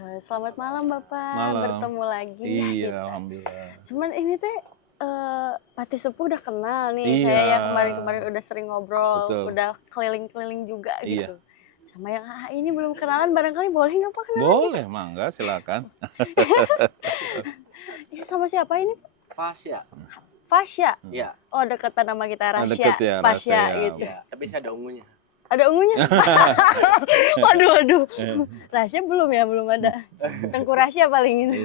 Selamat malam Bapak, Malam. bertemu lagi ya Iya, kita. alhamdulillah. Cuman ini teh Pati Sepuh udah kenal nih, saya Iya, ya kemarin-kemarin udah sering ngobrol, betul. udah keliling-keliling juga Iya. gitu. Sama yang AA ini belum kenalan, barangkali boleh nggak Pak kenalan nih? Boleh, mangga silakan. Ini sama siapa ini? Fasya. Fasya. Iya. Oh deketan nama kita Oh, Rasya, deket ya, Rasya Fasya ya. gitu. Iya, tapi saya ada ungunya. Ada ungunya? Waduh, waduh. Rasya belum ya, belum ada. Tengku Rasya paling ini.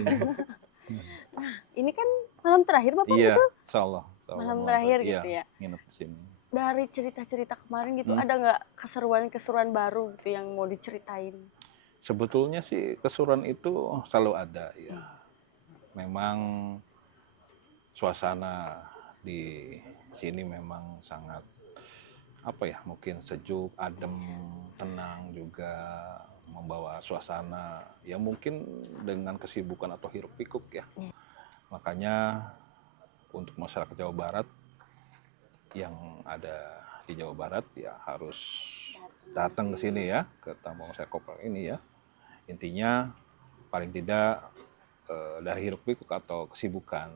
Nah, ini kan malam terakhir Bapak Iya, betul? insyaallah. Malam terakhir Iya, gitu ya. nginep di sini. Dari cerita-cerita kemarin gitu, ada nggak keseruan-keseruan baru gitu yang mau diceritain? Sebetulnya sih keseruan itu selalu ada ya. Memang suasana di sini memang sangat apa ya, mungkin sejuk, adem, tenang juga, membawa suasana ya mungkin dengan kesibukan atau hiruk pikuk ya. Makanya untuk masyarakat Jawa Barat yang ada di Jawa Barat ya harus datang ke sini ya, ke Tambang Saya Kopel ini ya. Intinya paling tidak dari hiruk pikuk atau kesibukan,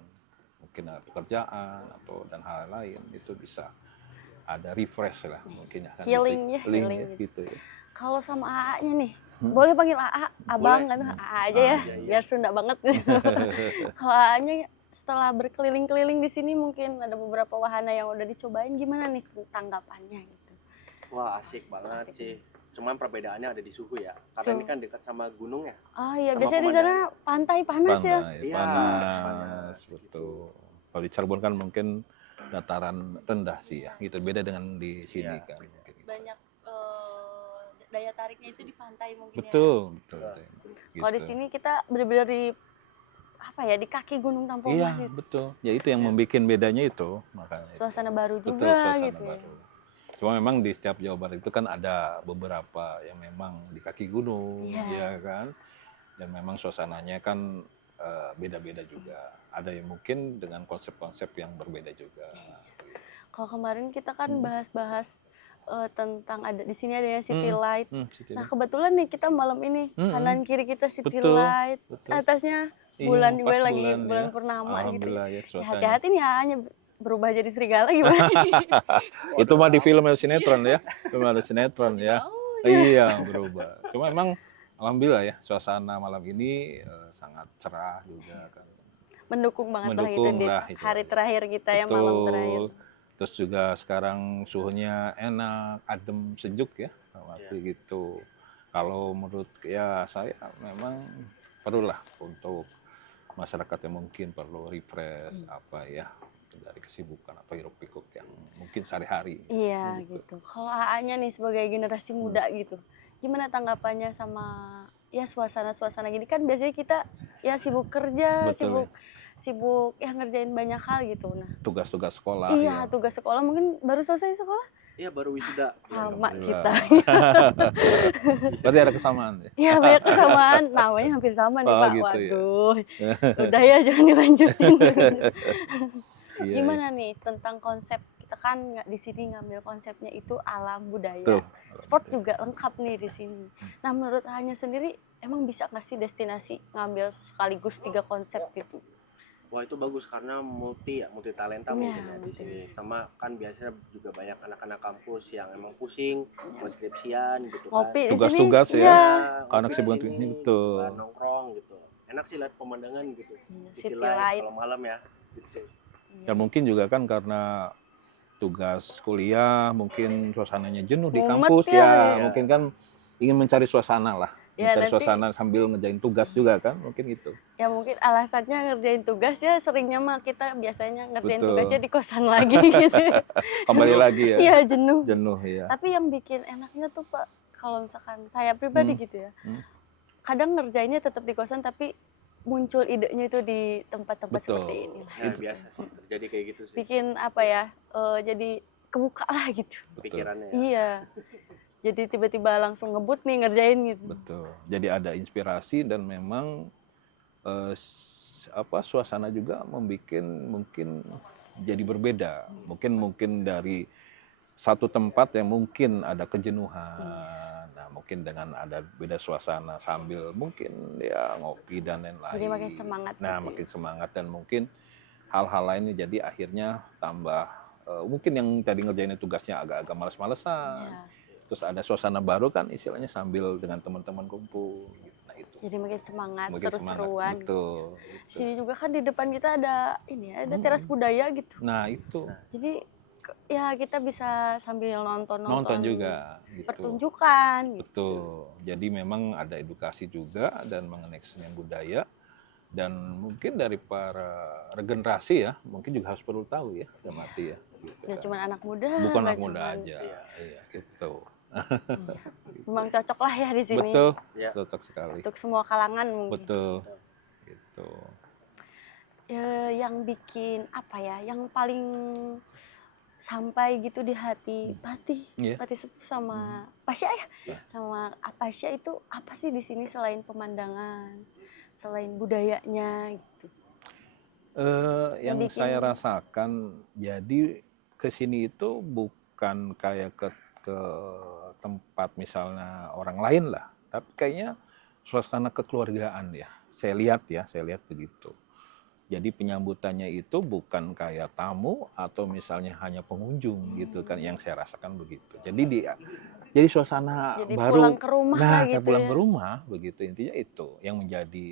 mungkin ada pekerjaan atau dan hal lain itu bisa ada refresh lah mungkin ya. Healing ya, healing healing ya, gitu. gitu ya. Kalau sama AA-nya nih, boleh panggil AA, abang kan AA aja ya, biar Sunda banget. Kalau AA-nya setelah berkeliling-keliling di sini mungkin ada beberapa wahana yang udah dicobain, gimana nih tanggapannya gitu? Wah, asik banget Asik. sih. Cuman perbedaannya ada di suhu ya. Karena ini kan dekat sama gunung ya. Oh iya, Sama biasanya di sana pantai panas ya. Iya, Panas, gitu. betul. Kalau di Cirebon kan mungkin dataran rendah sih ya, gitu beda dengan di sini Iya. kan. Banyak daya tariknya itu di pantai mungkin ya. Betul, betul. Kalau di sini kita benar-benar di apa ya, di kaki Gunung Tampomas Iya, gitu. betul. Ya itu yang membuat bedanya itu makanya. Suasana baru Betul, juga suasana gitu baru. ya. Cuma memang di setiap Jawa Barat itu kan ada beberapa yang memang di kaki gunung, ya kan. Dan memang suasananya kan beda-beda juga. Ada yang mungkin dengan konsep-konsep yang berbeda juga. Kalau kemarin kita kan bahas-bahas tentang ada di sini adanya City Light. Nah kebetulan nih kita malam ini kanan kiri kita City Betul, Light, betul. atasnya Iya, bulan juga pas lagi bulan bulan ya. purnama gitu. Alhamdulillah ya Ya, suasananya. hati-hati nih hanya berubah jadi serigala gimana? Itu mah di film sinetron ya, film ada sinetron ya. Iya berubah. Cuma emang alhamdulillah ya suasana malam ini sangat cerah juga kan. Mendukung banget lah itu Mendukung di lah itu. hari terakhir kita ya, malam terakhir. Terus juga sekarang suhunya enak, adem, sejuk ya, masih gitu. Kalau menurut ya saya memang perlulah untuk masyarakat yang mungkin perlu refresh apa ya dari kesibukan atau hiruk pikuk yang mungkin sehari-hari. Iya gitu. Kalau AA-nya nih sebagai generasi muda gitu, gimana tanggapannya sama ya suasana-suasana gini kan biasanya kita ya sibuk kerja, Betul, sibuk ya ngerjain banyak hal gitu. Nah, tugas-tugas sekolah iya ya. tugas sekolah mungkin baru selesai sekolah Iya, baru wisuda. sama Alhamdulillah. kita. Berarti ada kesamaan ya? Iya banyak kesamaan, namanya hampir sama nih Oh, Pak. gitu ya. Waduh, udah ya jangan dilanjutin. Iya, Gimana nih tentang konsep kita kan di sini ngambil konsepnya itu alam budaya, Betul. sport juga lengkap nih di sini. Nah menurut hanya sendiri emang bisa nggak sih destinasi ngambil sekaligus 3 konsep gitu? Wah, itu bagus karena multi talenta mungkin ya di sini. Sama kan biasanya juga banyak anak-anak kampus yang emang pusing, mau skripsian gitu kan. Ngopi di sini, Tugas-tugas ya. iya. Karena ngopi di kesibukan sini, ini betul. kan, nongkrong gitu. Enak sih lihat pemandangan gitu. City City light. light kalau malam ya. Gitu. Dan mungkin juga kan karena tugas kuliah, mungkin suasananya jenuh di Mumet kampus ya, ya, iya. mungkin kan ingin mencari suasana lah, Ya, mencari nanti- suasana sambil ngerjain tugas juga kan, mungkin itu. Ya mungkin alasannya ngerjain tugas ya seringnya mah kita biasanya ngerjain Betul. tugasnya di kosan lagi gitu. Kembali lagi ya, Iya jenuh. jenuh ya. Tapi yang bikin enaknya tuh Pak, kalau misalkan saya pribadi gitu ya, kadang ngerjainnya tetap di kosan tapi muncul idenya itu di tempat-tempat Betul. seperti ini. Ya biasa sih terjadi kayak gitu sih Bikin apa ya, jadi kebuka lah gitu. pikirannya ya. Iya. Jadi tiba-tiba langsung ngebut nih ngerjain gitu. Betul. Jadi ada inspirasi dan memang suasana juga membuat mungkin jadi berbeda. Mungkin dari satu tempat yang mungkin ada kejenuhan. Nah, mungkin dengan ada beda suasana sambil mungkin ya ngopi dan lain-lain. Jadi makin semangat Nah, gitu ya. makin semangat dan mungkin hal-hal lainnya jadi akhirnya tambah mungkin yang tadi ngerjain tugasnya agak-agak males-malesan. Iya. Terus ada suasana baru kan istilahnya sambil dengan teman-teman kumpul. Nah itu. Jadi makin semangat, Makin semangat. seru-seruan. Betul. Gitu. Sini juga kan di depan kita ada ini ya, ada teras budaya gitu. Nah itu. Jadi ya kita bisa sambil nonton juga. Gitu. pertunjukan gitu. Betul. Jadi memang ada edukasi juga dan mengenai kesenian budaya. Dan mungkin dari para regenerasi ya, mungkin juga harus perlu tahu ya, mati ya. Gitu, Ya kan. cuma anak muda. Bukan nggak anak muda cuman- aja, iya gitu. Memang cocok lah ya di sini. Betul, Ya. cocok sekali. Untuk semua kalangan mungkin. Betul, gitu. Yang bikin apa ya, yang paling sampai gitu di hati Patih, Iya. Patih Sepuh sama Pasya ya, sama Apasya itu apa sih di sini selain pemandangan, selain budayanya gitu. Yang bikin- saya rasakan, jadi ke sini itu bukan kayak ke tempat misalnya orang lain lah, tapi kayaknya suasana kekeluargaan ya. Saya lihat begitu. Jadi penyambutannya itu bukan kayak tamu atau misalnya hanya pengunjung gitu kan, yang saya rasakan begitu. Jadi suasana Jadi baru. pulang ke rumah Nah, gitu kayak pulang ya. ke rumah begitu, intinya itu yang menjadi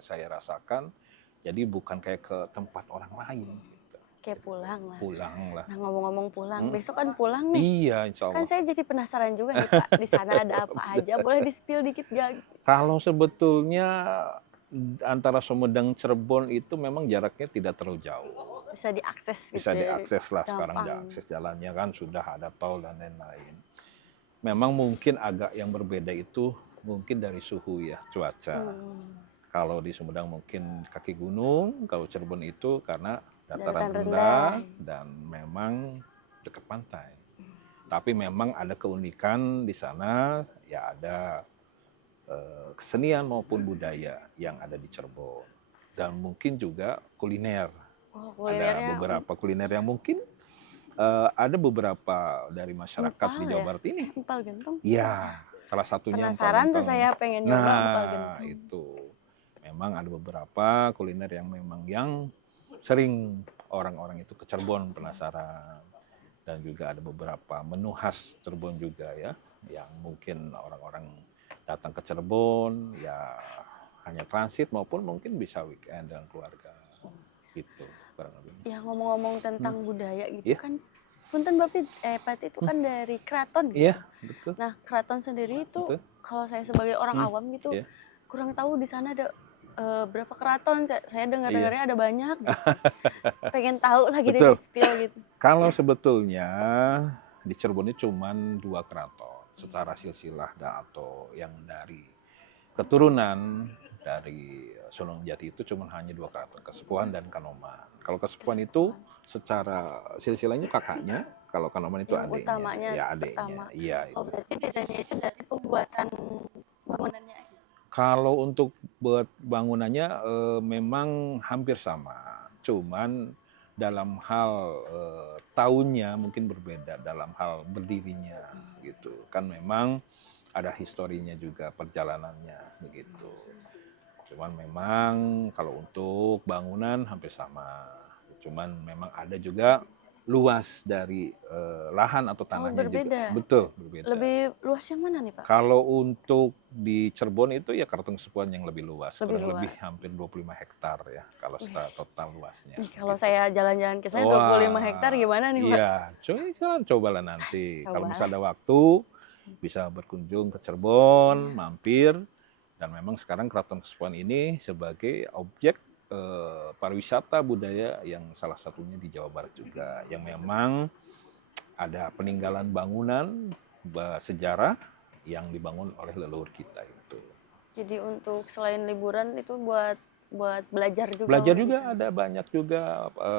saya rasakan. Jadi bukan kayak ke tempat orang lain gitu. Kayak pulang lah. Pulang lah. Nah ngomong-ngomong pulang, besok kan pulang nih. Iya, insya Kan Allah. saya jadi penasaran juga nih Pak, di sana ada apa aja? Boleh di-spill dikit gak? Kalau sebetulnya antara Sumedang Cirebon itu memang jaraknya tidak terlalu jauh. Bisa diakses gitu Bisa ya. diakses lah sekarang, Gampang. akses jalannya kan sudah ada tol dan lain-lain. Memang mungkin agak yang berbeda itu mungkin dari suhu ya, cuaca. Kalau di Sumedang mungkin kaki gunung, kalau Cirebon itu karena dataran Daratan rendah rendah. dan memang dekat pantai. Tapi memang ada keunikan di sana, ya ada kesenian maupun budaya yang ada di Cirebon. Dan mungkin juga kuliner. Oh, Ada kulinernya beberapa kuliner yang mungkin ada beberapa dari masyarakat Empal di Jawa ya? Barat ini. empal gentong. Iya, salah satunya empal Penasaran tuh gentong. saya pengen nyoba empal Nah, gentong. itu. Memang ada beberapa kuliner yang memang yang sering orang-orang itu ke Cirebon penasaran. Dan juga ada beberapa menu khas Cirebon juga ya, yang mungkin orang-orang datang ke Cirebon ya hanya transit maupun mungkin bisa weekend dengan keluarga. Gitu, kurang lebih. Ya ngomong-ngomong tentang budaya gitu Iya. kan. Punten Bapak, Patih itu kan dari keraton gitu. Iya, betul. Nah, keraton sendiri itu Betul. kalau saya sebagai orang awam gitu Iya. kurang tahu di sana ada berapa keraton. Saya Iya. dengar-dengarnya ada banyak gitu. Pengen tahu lagi deh Betul. di spill gitu. Kalau sebetulnya di Cirebon ini cuma 2 keraton secara silsilah atau yang dari keturunan dari Sunan Jati itu cuma hanya 2 keraton, Kasepuhan dan Kanoman. Kalau Kasepuhan itu secara silsilahnya kakaknya, kalau Kanoman itu Yang adiknya. utamanya Ya adiknya. pertama. Iya. Oh, berarti bedanya itu dari pembuatan bangunannya. Kalau untuk buat bangunannya memang hampir sama, cuman dalam hal tahunnya mungkin berbeda, dalam hal berdirinya gitu. Kan memang ada historinya juga perjalanannya begitu. Cuman memang kalau untuk bangunan hampir sama, cuman memang ada juga luas dari lahan atau tanahnya berbeda. juga. Betul, berbeda. Lebih luas yang mana nih Pak? Kalau untuk di Cirebon itu ya Keraton Kasepuhan yang lebih luas, Lebih kurang lebih luas. hampir 25 hektar ya kalau secara total luasnya. Ih, kalau Gitu. saya jalan-jalan ke sana Wah, 25 hektar gimana nih Pak? Iya, cobalah nanti. Kalau Coba. misalnya ada waktu bisa berkunjung ke Cirebon, mampir, dan memang sekarang Keraton Kasepuhan ini sebagai objek pariwisata budaya yang salah satunya di Jawa Barat juga, yang memang ada peninggalan bangunan sejarah yang dibangun oleh leluhur kita itu. Jadi untuk selain liburan itu buat belajar juga. Belajar mungkin juga di sana. ada banyak juga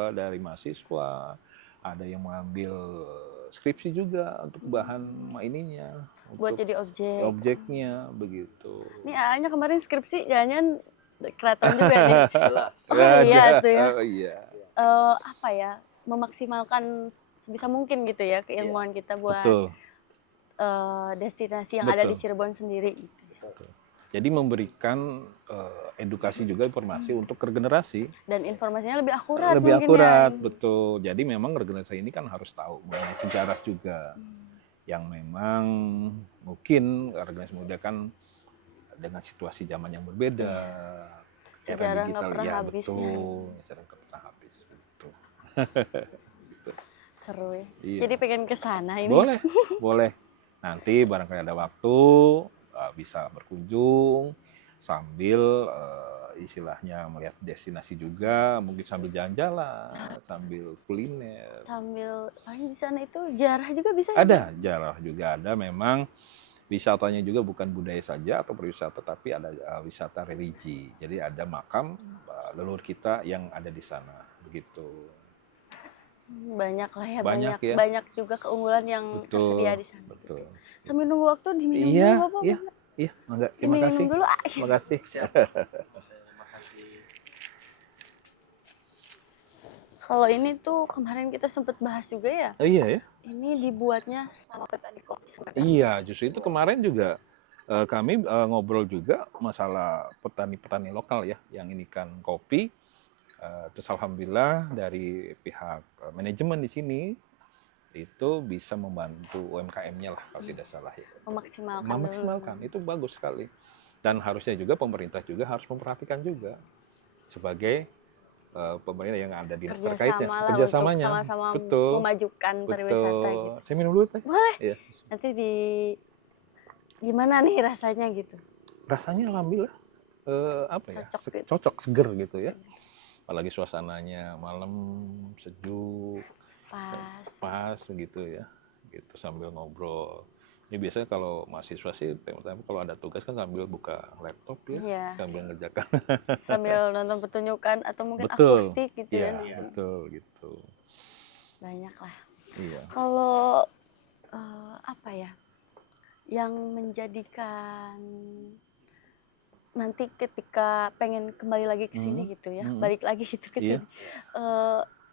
dari mahasiswa, ada yang mengambil skripsi juga untuk bahan ininya, Buat untuk jadi objek. objeknya begitu. Nih A-nya kemarin skripsi jangan keraton juga nih. Jelas. Oh iya tuh ya. Oh, iya. Apa ya? Memaksimalkan sebisa mungkin gitu ya keilmuan kita buat Betul. destinasi yang ada di Betul. Cirebon sendiri gitu. Jadi memberikan edukasi juga informasi untuk regenerasi. Dan informasinya lebih akurat Lebih mungkin akurat, ya. betul. Jadi memang regenerasi ini kan harus tahu mengenai sejarah juga. Yang memang mungkin regenerasi muda kan dengan situasi zaman yang berbeda. Era Sejarah nggak digital, pernah ya habisnya. betul. Sejarah nggak pernah habis, betul. Seru ya. Iya. Jadi pengen ke sana ini. Boleh, boleh. Nanti barangkali ada waktu bisa berkunjung sambil istilahnya melihat destinasi juga, mungkin sambil jalan-jalan, sambil kuliner. Sambil paling di sana itu ziarah juga bisa ya? Ada jarah juga ada, memang wisatanya juga bukan budaya saja atau pariwisata, tapi ada wisata religi. Jadi ada makam leluhur kita yang ada di sana, begitu. Banyak lah ya, Banyak ya. banyak juga keunggulan yang tersedia di sana. Betul. Sambil nunggu waktu diminum Iya, dulu Bapak. iya, iya, enggak. Terima Diminum kasih. dulu. Terima kasih. Terima kasih. Kalau ini tuh kemarin kita sempat bahas juga ya. Oh, iya ya. Ini dibuatnya sama petani kopi sebenarnya. Iya, justru itu kemarin juga kami ngobrol juga masalah petani-petani lokal ya, yang ini kan kopi. Terus alhamdulillah dari pihak manajemen di sini itu bisa membantu UMKM-nya lah kalau tidak salah ya. Memaksimalkan itu bagus sekali. Dan harusnya juga pemerintah juga harus memperhatikan juga sebagai pemerintah yang ada di terkaitnya, kerjasamanya, untuk sama-sama betul, memajukan pariwisata gitu. Saya minum dulu teh. Boleh. Iya. Nanti gimana nih rasanya gitu? Rasanya alhamdulillah apa ya? Cocok gitu. Cocok, seger gitu ya. Apalagi suasananya malam sejuk, pas gitu ya, gitu sambil ngobrol. Ini biasanya kalau mahasiswa sih, kalau ada tugas kan sambil buka laptop ya, Iya. sambil ngerjakan. Sambil nonton pertunjukan atau mungkin Betul. akustik gitu Iya, ya. betul gitu. Banyak lah. Iya. Kalau apa ya, yang menjadikan nanti ketika pengen kembali lagi ke sini gitu ya, balik lagi gitu ke sini.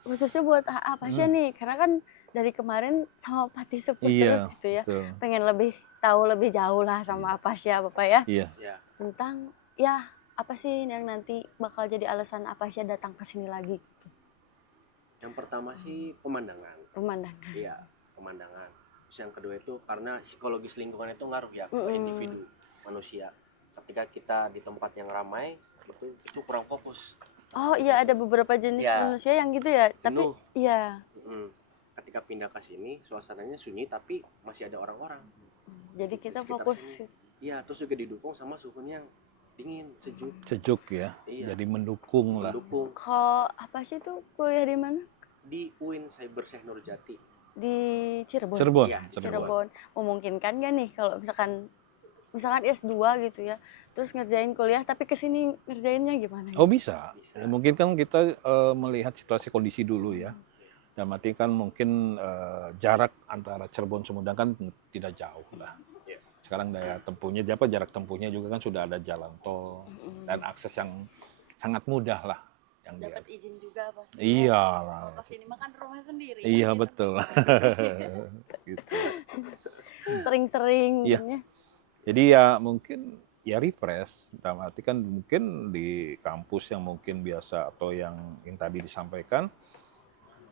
Khususnya buat AA Pasya nih, karena kan dari kemarin sama Pati Seput terus gitu ya. Betul. Pengen lebih tahu lebih jauh lah sama Apasya Bapak ya. Iya. Tentang ya apa sih yang nanti bakal jadi alasan Apasya datang ke sini lagi gitu. Yang pertama sih pemandangan. Pemandangan. Iya, pemandangan. Terus yang kedua itu karena psikologis lingkungan itu ngaruh ya ke individu manusia. Ketika kita di tempat yang ramai itu kurang fokus. Oh iya, ada beberapa jenis manusia yang gitu ya. Tapi iya. Ketika pindah ke sini suasananya sunyi tapi masih ada orang-orang. Jadi kita fokus. Iya, terus juga didukung sama suhunya yang dingin, sejuk. Sejuk ya. Iya. Jadi mendukung lah. Kok apa sih tuh kuliah di mana? Di UIN Cyber Syekh Nurjati. Di Cirebon. Cirebon. Ya, Cirebon. Memungkinkan gak nih kalau misalkan S2 gitu ya, terus ngerjain kuliah tapi kesini ngerjainnya gimana? Oh bisa. Ya, mungkin kan kita melihat situasi kondisi dulu ya. Dan mati kan mungkin jarak antara Cirebon Sumedang kan tidak jauh lah. Sekarang daya tempuhnya, jarak tempuhnya juga kan sudah ada jalan tol dan akses yang sangat mudah lah. Dapat izin juga pasti. Iya. Pas ini makan rumah sendiri. Iya kan, betul. Gitu. Sering-sering. Iya. Jadi ya mungkin ya refresh. Dalam arti kan mungkin di kampus yang mungkin biasa atau yang tadi disampaikan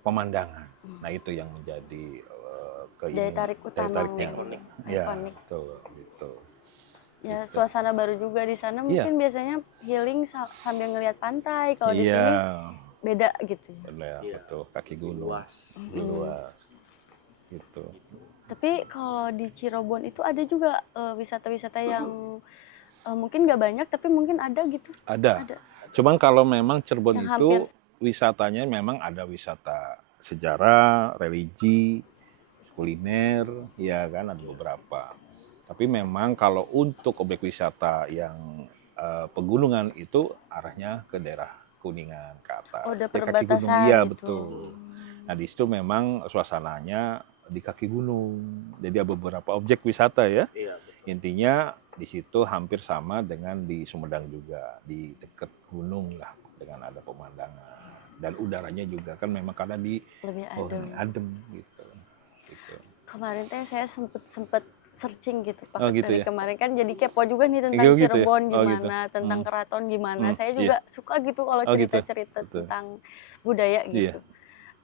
pemandangan. Nah itu yang menjadi daya tarik utama. Ikonik. Ya, betul, gitu. Ya suasana baru juga di sana mungkin biasanya healing sambil ngelihat pantai. Kalau di sini beda gitu. Beda, betul. Kaki gunung. Luas. Gitu. Tapi kalau di Cirebon itu ada juga wisata-wisata yang mungkin nggak banyak tapi mungkin ada gitu. Ada. Cuman kalau memang Cirebon yang itu wisatanya memang ada wisata sejarah, religi, kuliner, ya kan ada beberapa. Tapi memang kalau untuk objek wisata yang pegunungan itu arahnya ke daerah Kuningan ke atas. Oh, ada kaki gunung. Iya gitu. Betul. Nah di situ memang suasananya di kaki gunung. Jadi ada beberapa objek wisata ya. Iya, intinya di situ hampir sama dengan di Sumedang juga, di dekat gunung lah dengan ada pemandangan dan udaranya juga kan memang karena di lebih adem gitu. Kemarin teh saya sempet searching gitu Pak, Oh gitu dari ya? kemarin kan jadi kepo juga nih tentang Oh gitu ya? Cirebon Oh gitu. gimana, tentang keraton gimana. Saya Iya. juga suka gitu kalau Oh gitu. cerita-cerita Betul. tentang budaya Iya. gitu.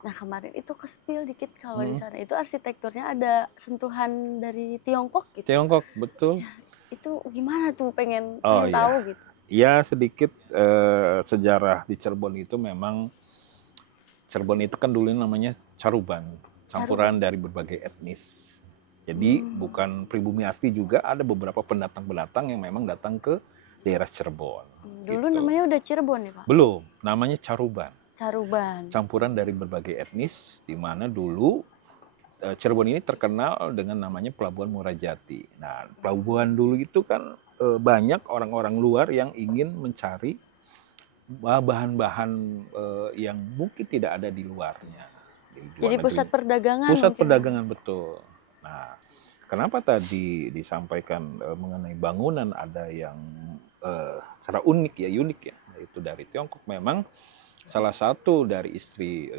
Nah kemarin itu ke-spill dikit kalau di Mhm. sana itu arsitekturnya ada sentuhan dari Tiongkok gitu. Tiongkok, betul. Itu gimana tuh pengen Oh pengen iya. tahu gitu. Ya sedikit sejarah di Cirebon itu memang Cirebon itu kan dulu namanya Caruban, campuran dari berbagai etnis. Jadi bukan pribumi asli juga, ada beberapa pendatang-pendatang yang memang datang ke daerah Cirebon. Dulu Gitu. namanya udah Cirebon ya Pak? Belum, namanya Caruban. Caruban. Campuran dari berbagai etnis, di mana dulu Cirebon ini terkenal dengan namanya Pelabuhan Murajati. Nah, pelabuhan dulu itu kan banyak orang-orang luar yang ingin mencari bahan-bahan yang mungkin tidak ada di luarnya. Di luar Jadi negeri. pusat perdagangan Pusat mungkin. perdagangan, betul. Nah, kenapa tadi disampaikan mengenai bangunan ada yang secara unik ya, itu dari Tiongkok. Memang salah satu dari istri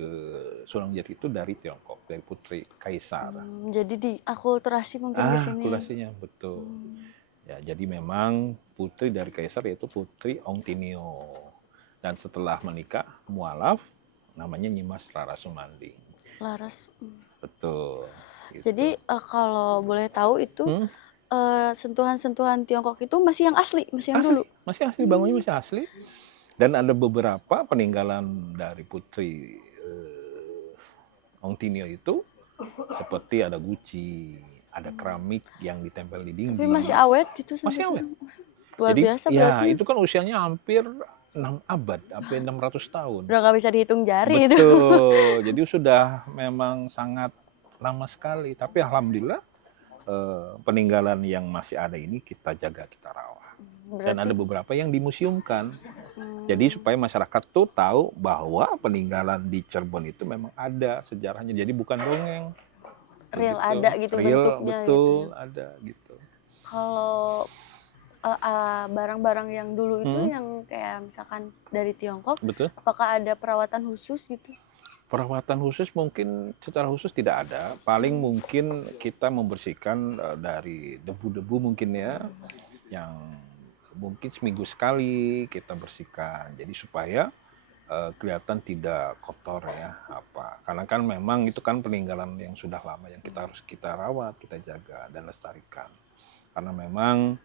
Sunan Jati itu dari Tiongkok, dari Putri Kaisar. Jadi diakulturasi mungkin ke sini. Akulturasinya betul. Ya, jadi memang putri dari Kaisar yaitu Putri Ong Tinio. Dan setelah menikah mualaf, namanya Nyimas Rara Sumandi. Laras. Betul. Gitu. Jadi kalau boleh tahu itu sentuhan-sentuhan Tiongkok itu masih yang asli, masih yang dulu. Masih asli, bangunnya masih asli. Dan ada beberapa peninggalan dari Putri Ong Tinio itu, seperti ada guci, ada keramik yang ditempel di dinding. Tapi masih awet gitu sampai Masih awet. sekarang. Luar Jadi, biasa ya berarti. itu kan usianya hampir 6 abad, hampir 600 tahun. Udah nggak bisa dihitung jari itu. Betul. Jadi sudah memang sangat lama sekali. Tapi alhamdulillah peninggalan yang masih ada ini kita jaga, kita rawat. Dan ada beberapa yang dimuseumkan. Jadi supaya masyarakat tuh tahu bahwa peninggalan di Cirebon itu memang ada sejarahnya. Jadi bukan dongeng. Real ada gitu Real, bentuknya betul, gitu. ada gitu. Kalau barang-barang yang dulu itu yang kayak misalkan dari Tiongkok, Betul. apakah ada perawatan khusus gitu? Perawatan khusus mungkin secara khusus tidak ada. Paling mungkin kita membersihkan dari debu-debu mungkin ya, yang mungkin seminggu sekali kita bersihkan. Jadi supaya kelihatan tidak kotor ya apa. Karena kan memang itu kan peninggalan yang sudah lama yang kita harus kita rawat, kita jaga dan lestarikan. Karena memang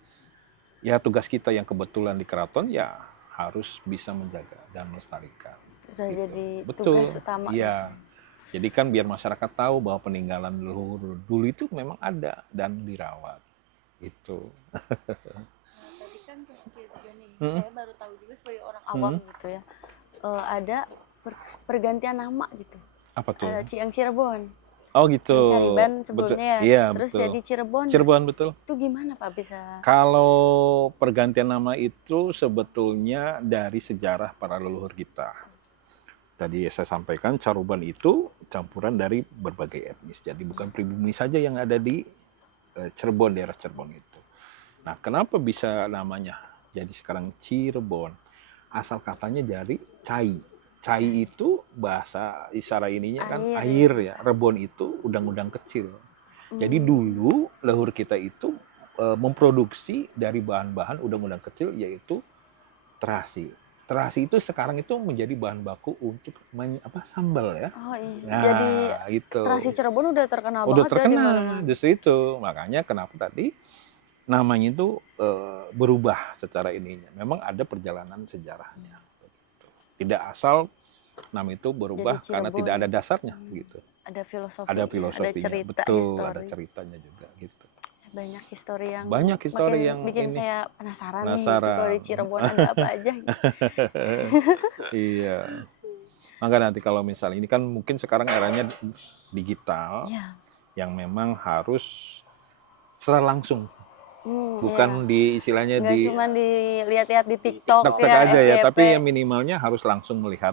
ya tugas kita yang kebetulan di keraton ya harus bisa menjaga dan melestarikan. Udah Gitu. jadi Betul. tugas utama. Iya. Gitu. Jadi kan biar masyarakat tahu bahwa peninggalan leluhur dulu itu memang ada dan dirawat. Itu. Tadi kan pas kita nih, saya baru tahu juga sebagai orang awam gitu ya. Ada pergantian nama gitu. Apa tuh? Ada Ciang Cirebon. Oh gitu. Cariban sebelumnya ya. Iya, Terus betul. jadi Cirebon. Cirebon, betul. Itu gimana Pak bisa? Kalau pergantian nama itu sebetulnya dari sejarah para leluhur kita. Tadi saya sampaikan Caruban itu campuran dari berbagai etnis. Jadi bukan pribumi saja yang ada di Cirebon, daerah Cirebon itu. Nah, kenapa bisa namanya jadi sekarang Cirebon? Asal katanya dari cai. Cai itu bahasa isyarat ininya kan air ya. Rebon itu udang-udang kecil. Jadi dulu leluhur kita itu memproduksi dari bahan-bahan udang-udang kecil yaitu terasi. Terasi itu sekarang itu menjadi bahan baku untuk sambal ya. Oh iya. Nah, jadi itu. terasi Cirebon udah terkenal Udah banget terkenal, ya di mana-mana. justru itu. Makanya kenapa tadi namanya itu berubah secara ininya. Memang ada perjalanan sejarahnya. Tidak asal nama itu berubah karena tidak ada dasarnya gitu. Ada filosofi, ada filosofinya, ada cerita, betul, histori. ada ceritanya juga gitu. Banyak histori yang bikin saya penasaran nih gitu, kalau di Cirebon ada apa aja gitu. Iya. Maka nanti kalau misalnya ini kan mungkin sekarang eranya digital, yang memang harus secara langsung. Bukan di istilahnya nggak di cuma dilihat-lihat di TikTok ya, aja ya, FYP. tapi yang minimalnya harus langsung melihat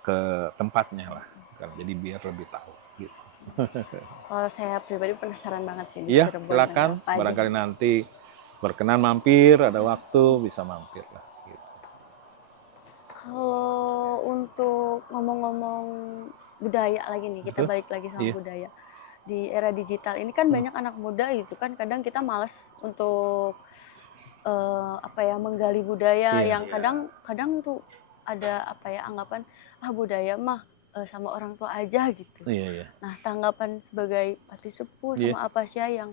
ke tempatnya lah, jadi biar lebih tahu. Gitu. Kalau saya pribadi penasaran banget sih di Iya, Cirebon. silakan. Barangkali nanti berkenan mampir, ada waktu bisa mampir lah. Gitu. Kalau untuk ngomong-ngomong budaya lagi nih, kita balik lagi sama budaya. di era digital ini kan banyak anak muda gitu kan, kadang kita malas untuk menggali budaya Iya. yang kadang tuh ada anggapan budaya mah sama orang tua aja gitu. Iya, iya. Nah, tanggapan sebagai pati sepuh Iya. sama Apasya yang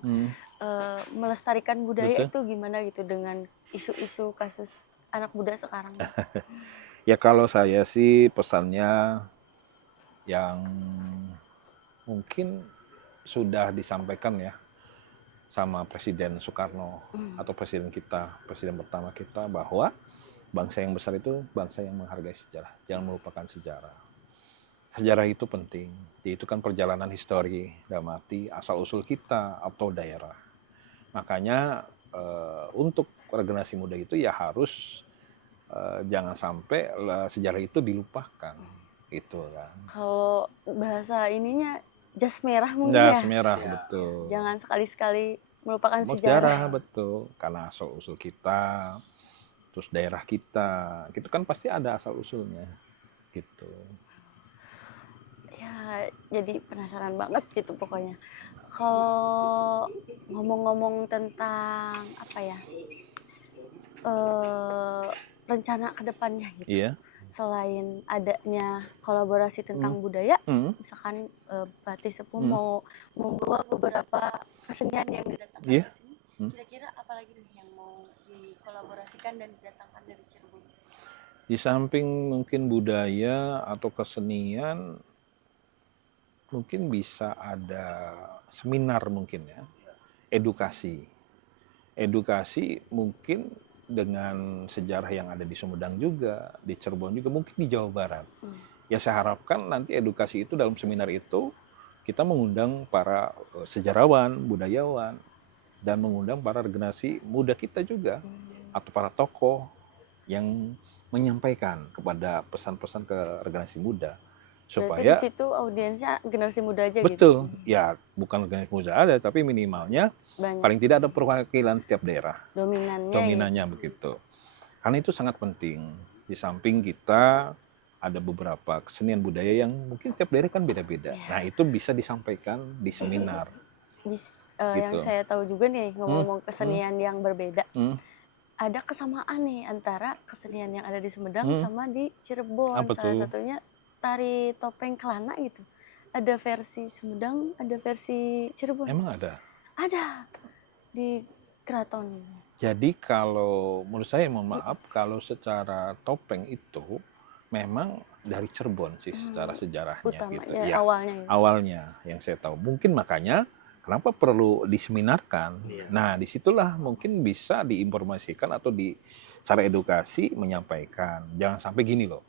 melestarikan budaya Betul. itu gimana gitu dengan isu-isu kasus anak muda sekarang? Ya kalau saya sih pesannya yang mungkin sudah disampaikan ya sama Presiden Soekarno atau presiden pertama kita, bahwa bangsa yang besar itu bangsa yang menghargai sejarah, jangan melupakan sejarah. Sejarah itu penting, itu kan perjalanan histori, dalam arti asal-usul kita atau daerah. Makanya untuk generasi muda itu ya harus jangan sampai sejarah itu dilupakan, gitu kan. Kalau bahasa ininya jas merah mungkin Jas ya. merah, betul. Jangan sekali-sekali melupakan Sejarah, sejarah. betul. Karena asal-usul kita, terus daerah kita, itu kan pasti ada asal-usulnya, gitu. Ya, jadi penasaran banget gitu pokoknya. Kalau ngomong-ngomong tentang rencana ke depannya gitu. Iya. Selain adanya kolaborasi tentang budaya, misalkan Batik Sepuh mau membawa beberapa kesenian yang didatangkan Iya. ke sini, kira-kira apa lagi nih yang mau dikolaborasikan dan didatangkan dari Cirebon? Di samping mungkin budaya atau kesenian, mungkin bisa ada seminar mungkin ya, edukasi mungkin dengan sejarah yang ada di Sumedang juga, di Cirebon juga, mungkin di Jawa Barat. Ya saya harapkan nanti edukasi itu dalam seminar itu kita mengundang para sejarawan, budayawan, dan mengundang para generasi muda kita juga, atau para tokoh yang menyampaikan kepada pesan-pesan ke generasi muda. Supaya di situ audiensnya generasi muda aja betul, gitu. ya bukan generasi muda ada, tapi minimalnya banyak. Paling tidak ada perwakilan tiap daerah. Dominannya begitu. Karena itu sangat penting. Di samping kita ada beberapa kesenian budaya yang mungkin tiap daerah kan beda-beda. Nah itu bisa disampaikan di seminar. Yang saya tahu juga nih, ngomong kesenian yang berbeda. Ada kesamaan nih antara kesenian yang ada di Sumedang sama di Cirebon. Salah satunya tari topeng Kelana gitu. Ada versi Sumedang, ada versi Cirebon. Emang ada? Ada di keraton. Jadi kalau menurut saya, mohon maaf, kalau secara topeng itu memang dari Cirebon sih secara sejarahnya. Utama, gitu. Ya, awalnya yang saya tahu. Mungkin makanya kenapa perlu diseminarkan. Nah disitulah mungkin bisa diinformasikan atau secara edukasi menyampaikan. Jangan sampai gini loh,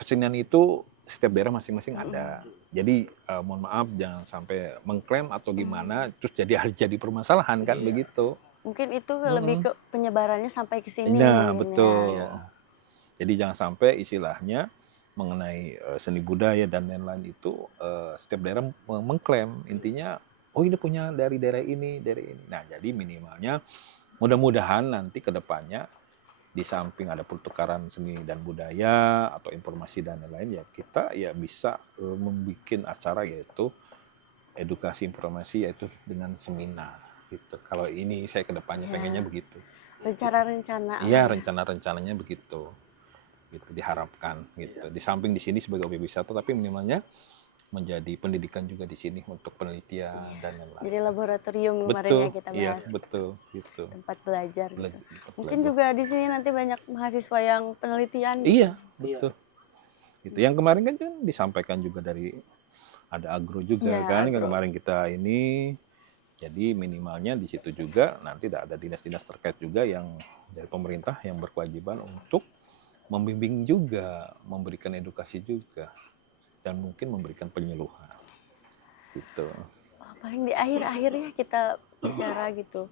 kesenian itu setiap daerah masing-masing ada. Jadi mohon maaf jangan sampai mengklaim atau gimana terus jadi permasalahan kan begitu. Mungkin itu lebih ke penyebarannya sampai ke sini. Nah, betul. Ya. Jadi jangan sampai istilahnya mengenai seni budaya dan lain-lain itu setiap daerah mengklaim, intinya oh ini punya dari daerah ini, dari ini. Nah, jadi minimalnya mudah-mudahan nanti ke depannya di samping ada pertukaran seni dan budaya atau informasi dan lain-lain, ya kita ya bisa membuat acara yaitu edukasi informasi, yaitu dengan seminar gitu. Kalau ini saya ke depannya pengennya begitu. Rencana-rencana. Iya, rencana-rencananya begitu. Gitu diharapkan gitu. Di samping di sini sebagai objek wisata, tapi minimalnya menjadi pendidikan juga di sini untuk penelitian dan lain-lain. Jadi laboratorium kemarin yang kita bahas. Iya, betul gitu. Tempat belajar gitu. Mungkin juga di sini nanti banyak mahasiswa yang penelitian. Iya, betul. Gitu. Yang kemarin kan disampaikan juga dari ada agro juga kan, yang kemarin kita ini. Jadi minimalnya di situ juga nanti ada dinas-dinas terkait juga yang dari pemerintah yang berkewajiban untuk membimbing juga, memberikan edukasi juga. Dan mungkin memberikan penyuluhan gitu. Paling di akhir-akhirnya kita bicara gitu,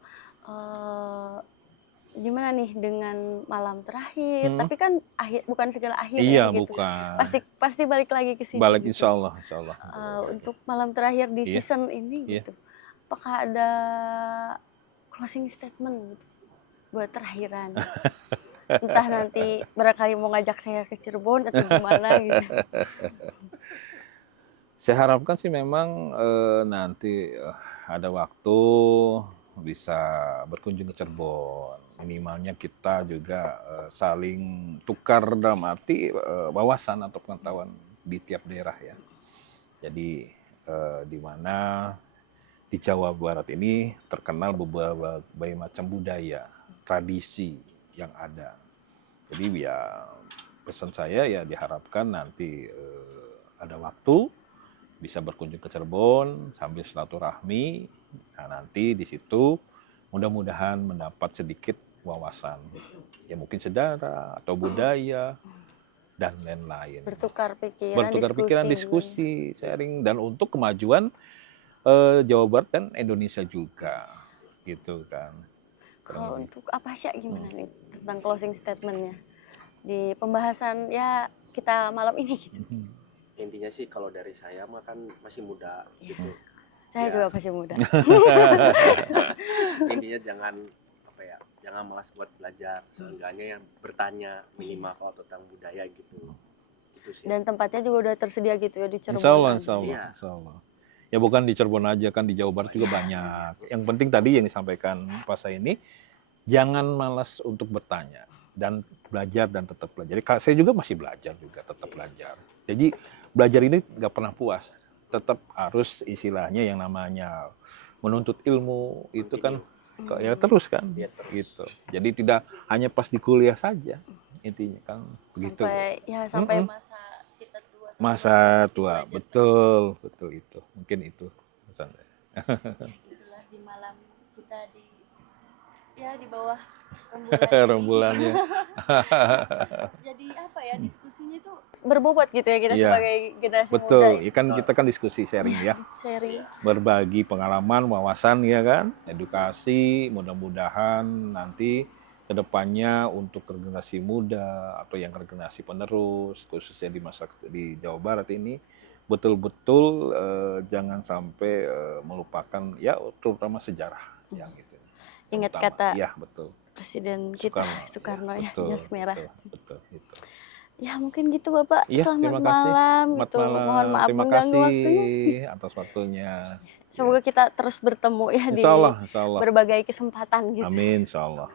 gimana nih dengan malam terakhir? Tapi kan bukan segala akhir ya gitu. Bukan. Pasti balik lagi ke sini. Balik gitu. insya Allah. Untuk malam terakhir di season ini gitu, apakah ada closing statement gitu buat terakhiran? Entah nanti barangkali mau ngajak saya ke Cirebon atau gimana gitu. Saya harapkan sih memang nanti ada waktu bisa berkunjung ke Cirebon. Minimalnya kita juga saling tukar dalam arti wawasan atau pengetahuan di tiap daerah ya. Jadi di mana di Jawa Barat ini terkenal berbagai macam budaya, tradisi yang ada. Jadi ya pesan saya ya diharapkan nanti ada waktu bisa berkunjung ke Cirebon sambil silaturahmi. Nah, nanti di situ mudah-mudahan mendapat sedikit wawasan. Ya mungkin sejarah atau budaya dan lain-lain. Bertukar pikiran, Bertukar pikiran, diskusi, sharing dan untuk kemajuan Jawa Barat dan Indonesia juga. Gitu kan. Kalau untuk apa sih gimana nih tentang closing statementnya di pembahasan ya kita malam ini gitu. Intinya sih kalau dari saya mah kan masih muda gitu. Saya Ya. juga masih muda. Intinya jangan malas buat belajar, seenggaknya yang bertanya minimal kalau tentang budaya gitu. Itu sih. Dan tempatnya juga udah tersedia gitu ya di Cirebon. Insya Allah, kan? insya Allah, Iya. insya Allah. Ya bukan di Cirebon aja, kan di Jawa Barat juga banyak. Yang penting tadi yang disampaikan Pak saya ini, jangan malas untuk bertanya dan belajar dan tetap belajar. Jadi saya juga masih belajar juga, tetap belajar. Jadi belajar ini nggak pernah puas, tetap harus istilahnya yang namanya menuntut ilmu itu kan ya terus kan, Iya, terus. gitu. Jadi tidak hanya pas di kuliah saja, intinya kan begitu. Sampai Mm-mm. masa kita tua. Masa tua, betul itu, mungkin itu pesan saya. Itulah di malam kita di bawah rembulan. Rembulannya. Jadi apa ya diskusinya itu berbobot gitu ya kita Iya. sebagai generasi muda. Betul, ya kan kita kan diskusi sharing ya, Sharing. berbagi pengalaman, wawasan ya kan, edukasi, mudah-mudahan nanti kedepannya untuk generasi muda atau yang generasi penerus, khususnya di Jawa Barat ini, betul-betul jangan sampai melupakan ya terutama sejarah yang itu. Ingat Utama. kata Ya betul. Presiden kita Soekarno ya, betul, jas merah. betul, gitu. Ya mungkin gitu Bapak. Iya, Selamat terima kasih. malam Selamat gitu. malam. Mohon maaf Terima mengganggu kasih waktunya. atas waktunya. Semoga kita terus bertemu ya di Insya Allah, insya Allah. berbagai kesempatan gitu. Amin, insya Allah.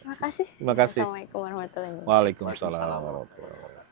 Terima kasih. Terima kasih. Assalamualaikum warahmatullahi wabarakatuh. Waalaikumsalam warahmatullahi wabarakatuh.